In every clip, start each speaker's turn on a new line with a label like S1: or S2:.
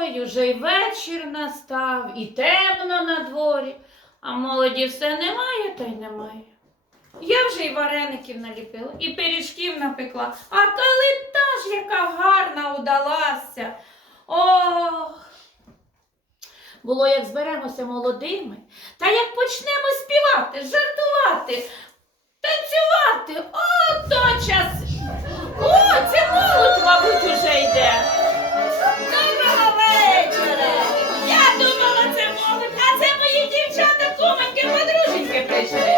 S1: Ой, уже й вечір настав, і темно на дворі, а молоді все немає, та й немає. Я вже й вареників наліпила, і пиріжків напекла, а калита ж яка гарна удалася. Ох! Було, як зберемося молодими, та як почнемо співати, жартувати, танцювати, о, то час. О, це молодь, мабуть, уже йде. Доброго вечора! Я думала, це молодь, а це мої дівчата, кумоньки, подруженьки прийшли.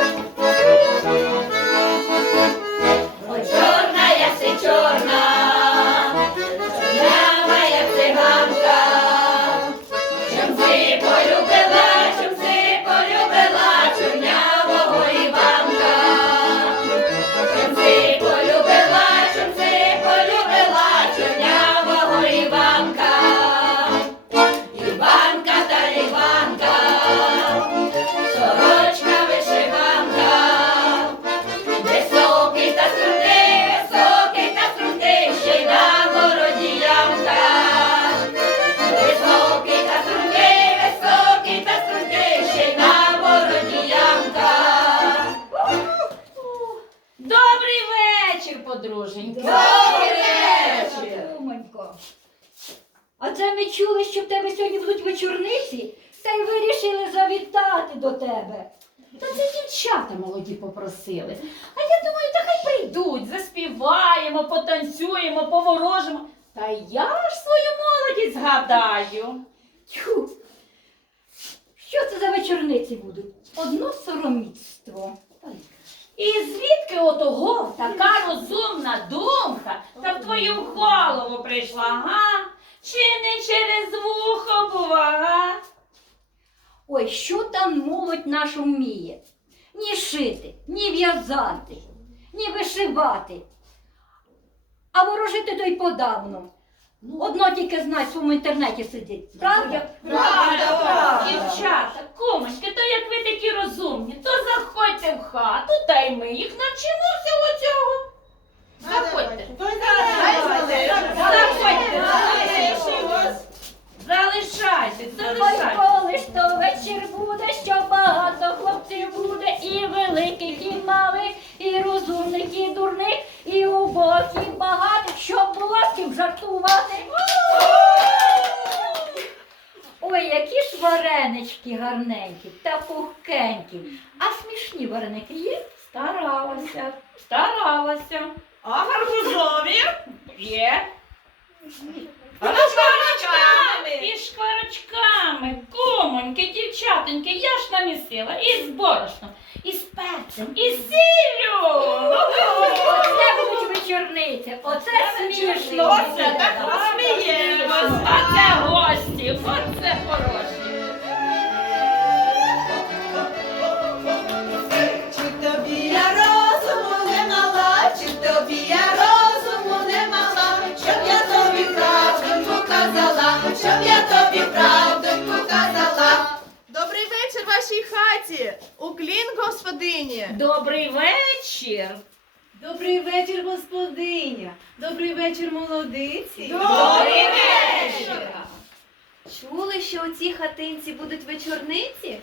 S1: Ой, чорна, я си чорна, чорнява, я циганка, чом си полюбила, чорнявого Іванка. Чом си полюбила, чорнявого Іванка. Іванка та Іванка, сорочка вишиванка, високий та стрункий, ще й на бороді ямка. Високий та стрункий, ще й на бороді ямка. Добрий вечір, подруженьки.
S2: Добрий вечір! Кумонько, а це ми чули, що в тебе сьогодні будуть вечорниці, та й вирішили завітати до тебе.
S1: Та це дівчата молоді попросили. А я думаю, та хай прийдуть, заспіваємо, потанцюємо, поворожимо. Та я ж свою молодість згадаю.
S2: Тьху! Що це за вечорниці будуть? Одно сороміцтво.
S1: І звідки отого така розумна думка та в твою голову прийшла, га? Чи не через вухо бува, га?
S2: Ой, що там молодь наша вміє? Ні шити, ні в'язати, ні вишивати. А ворожити то й подавно. Одно тільки знать в своєму інтернеті сидить. Правда?
S1: Правда, дівчата, кумочки, то як ви такі розумні, то заходьте в хату, та й ми їх навчимо всього цього. Заходьте. Залишайтесь,
S2: Ой,
S1: залишайтесь.
S2: коли ж то вечір буде, що багато хлопців буде, і великих, і малих, і розумних, і дурних, і убогих, і багатих, щоб було з ким жартувати. Ой, які ж варенички гарненькі та пухкенькі. А смішні вареники є?
S1: Старалася.
S3: А гарбузові?
S1: Є.
S3: А шкварочками?
S1: І шкварочками, кумоньки, дівчатоньки, я ж намісила і з борошном, і з перцем, і з сіллю.
S2: Оце будуть вечорниці, оце смішно.
S3: Оце так посміємось.
S1: А це гості, оце хороші.
S3: Чи тобі я розуму не мала, чи тобі я розуму не мала, щоб я тобі правдоньку казала, щоб я тобі правдоньку казала. Добрий вечір вашій хаті, уклін господині.
S1: Добрий вечір.
S4: Добрий вечір, господиня. Добрий вечір, молодиці.
S1: Добрий вечір.
S4: Чули, що у цій хатинці будуть вечорниці?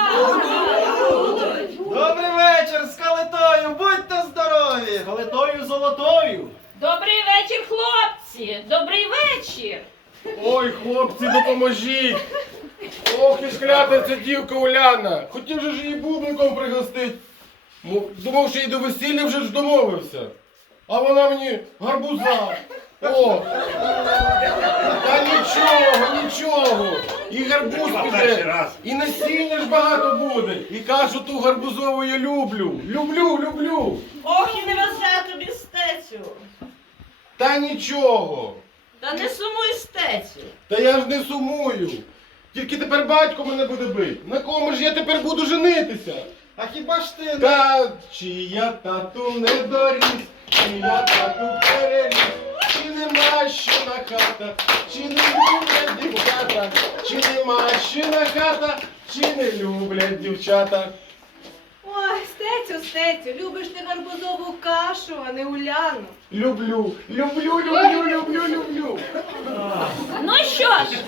S5: Добрий вечір з калитою, будьте здорові! Калитою золотою!
S1: Добрий вечір, хлопці. Добрий вечір.
S6: Ой, хлопці, допоможіть! Ох, і шкляпа ця дівка Уляна! Хотів же ж її бубликом пригостить. Думав, що і до весілля вже ж домовився. А вона мені гарбуза. О! Та нічого. І гарбуз піде, і насіння ж багато буде. І кашу ту гарбузову я люблю. Люблю.
S3: Ох, і не везе тобі стецю.
S6: Та нічого.
S3: Та не сумуй стецю.
S6: Та я ж не сумую. Тільки тепер батько мене буде бити. На кому ж я тепер буду женитися?
S5: А хіба ж ти не...
S6: Та чи я тату не доріс, чи я тату переріс, чи нема що на хата, чи не люблять дівчата, чи нема що на хата, чи не люблять дівчата.
S4: Ой, Стецю, любиш ти гарбузову кашу, а не Уляну.
S6: Люблю.
S1: Ну що ж,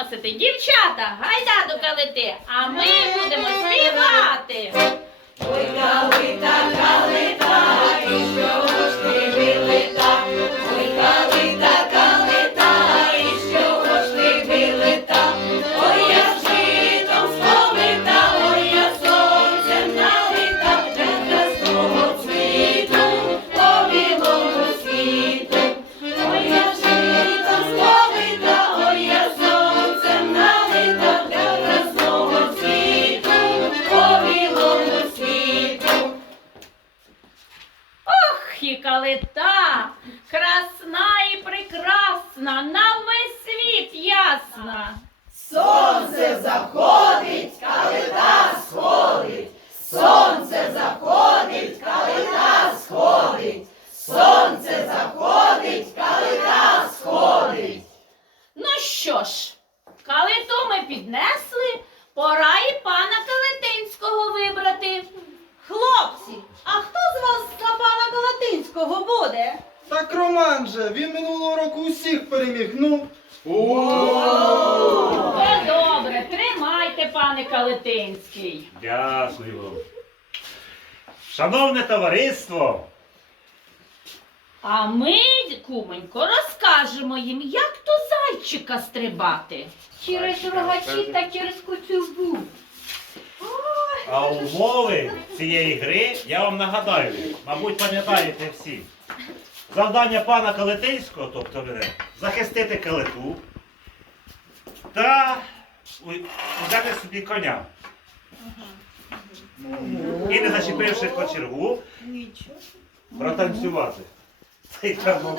S1: приносити. Дівчата, гайда до калити, а ми будемо співати.
S3: Ой, калита, калита, і чого ж ти вилита? Ой, калита, калита, і чого ж ти вилита? Ой, я житом сповита, ой, я сонцем налита, для красного світу, по білому світу. Ой, я житом сповита, ой, я сонцем налита, для красного світу, по білому світу.
S1: Ох, і калита, красна і прекрасна, на весь світ ясна.
S3: Сонце заходить, калита сходить. Сонце заходить, калита сходить. Сонце заходить, калита сходить.
S1: Ну що ж, калиту ми піднесли, пора і пана Калетинського вибрати.
S4: Хлопці, а хто з вас за пана Калетинського буде?
S5: Так Роман же, він минулого року усіх переміг. Ну,
S1: То добре, тримайте, пане Калетинський.
S7: Дякую вам. Шановне товариство,
S1: А ми, куменько, розкажемо їм, як то зайчика стрибати.
S2: Через рогачі та через куцюбу.
S7: а умови цієї гри я вам нагадаю, мабуть, пам'ятаєте всі. Завдання пана Калетинського, тобто мене, захистити калиту та взяти собі коня. І не зачепивши кочергу, протанцювати. Цей танок.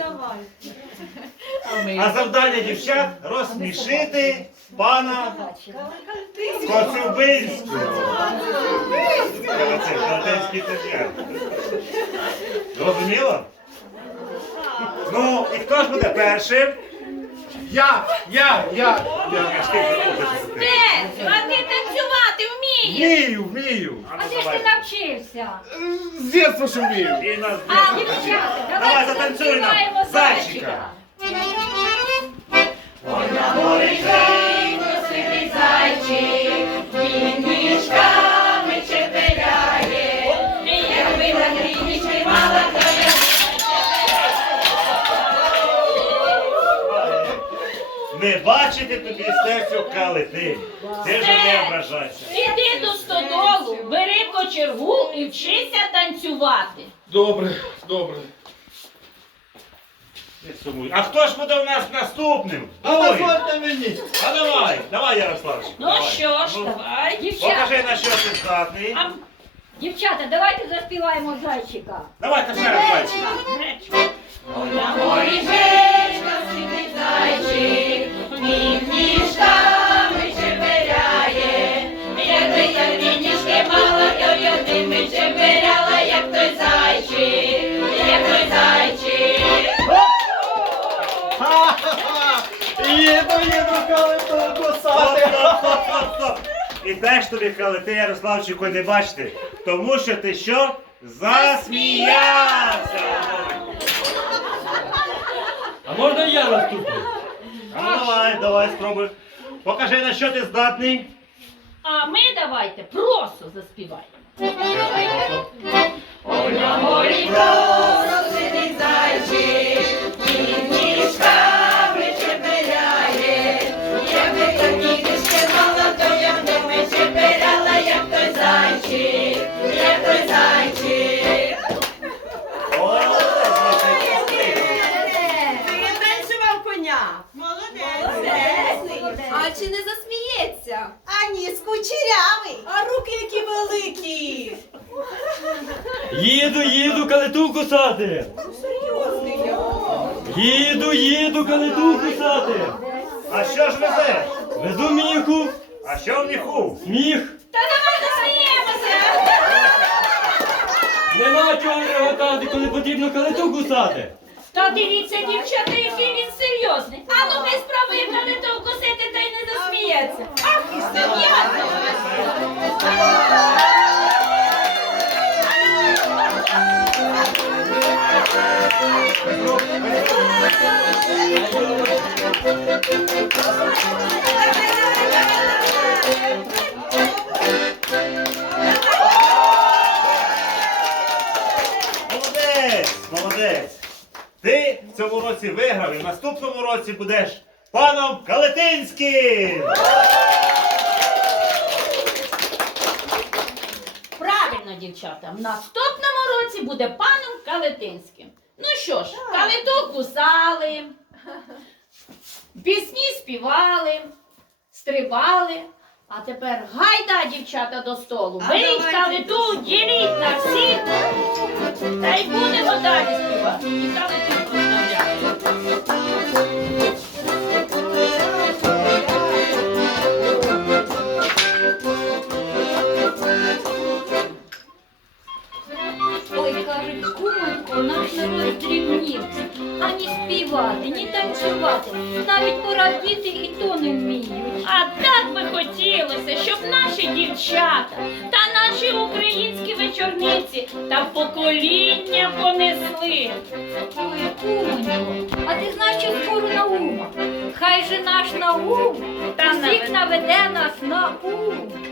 S7: А завдання дівчат розсмішити пана Коцюбинського. Це Калетинський театр. Зрозуміло? Ну, і хто ж буде першим?
S6: Я.
S1: Стець, а ти танцювати вмієш?
S6: Вмію.
S2: А де ж ти навчився?
S6: З дитинства що вмію.
S7: І нас
S1: А,
S2: Дівчата,
S7: Давай затанцюй нам
S1: заспіваємо
S7: зайчика.
S3: Ой, на горі жито сидить зайчик, він ніжками чепеляє. Якби на крінічки мала, то я
S7: Не бачити тобі серцю калити. Ти вже не ображайся.
S1: Іди до стодолу, бери кочергу і вчися танцювати.
S6: Добре.
S7: Не сумуй. А хто ж буде у нас наступним?
S5: а
S7: Ой,
S5: дозвольте мені.
S7: а давай, Ярославчик.
S1: Ну
S7: давай.
S1: що ж,
S7: Ну,
S1: давай.
S2: Дівчата,
S7: покажи, на що ти здатний.
S1: А,
S2: дівчата, давайте заспіваємо зайчика.
S7: Давайте ще раз, зайчик.
S1: гречка.
S3: Ой, на горі жечка сидить зайчик, він ніжками чепеляє. Якби я ніжки мала, то я ними чепеляла, як той зайчик, як той зайчик.
S5: Ха-ха-ха! Їду, калиту кусати.
S7: Стоп. І теж тобі калити, Ярославчику, не бачити. Тому що ти що? Засміявся!
S8: А можна я наступний?
S7: А ну давай, спробуй. Покажи, на що ти здатний.
S1: А ми давайте просто заспіваємо.
S3: Ой, на горі просто сидить зайчик, він ніжками чепеляє. Якби я ніжки мала, то я б ними чепеляла, як той зайчик, як той зайчик.
S4: Ти танцював коня. Молодець.
S3: А чи не засміється?
S4: А ніс кучерявий, а руки які великі.
S8: Їду калиту кусати. Їду калиту кусати.
S7: А що ж везе?
S8: Везу міху,
S7: А що в міху?
S8: сміх.
S1: Та давай засміємося!
S8: Нема чого реготати, коли потрібно калиту кусати.
S1: Та дивіться, дівчата, який він серйозний. А ну ми спробуємо калиту вкусити, та й не засміється. Ах, і серйозно!
S3: Ой,
S7: Молодець, молодець. Ти в цьому році виграв і в наступному році будеш паном Калетинським.
S1: Правильно, дівчата, в наступному році буде паном Калетинським. Ну що ж, калиту кусали, пісні співали, стрибали. А тепер гайда, дівчата, до столу. Беріть калиту, діліть на всіх. Та й будемо далі співати. І калиту прославляти.
S2: Ой, кажуть, кумонько, наш народ дрібнів. Ані співати, ні танцювати. Навіть порадіти і то не вміють.
S1: А так би хотілося, щоб наші дівчата та наші українські вечорниці та покоління понесли.
S2: Ой, кумонько, а ти знаєш, що скоро наума? Хай же наш наум
S1: Та
S2: всіх наведе нас на ум.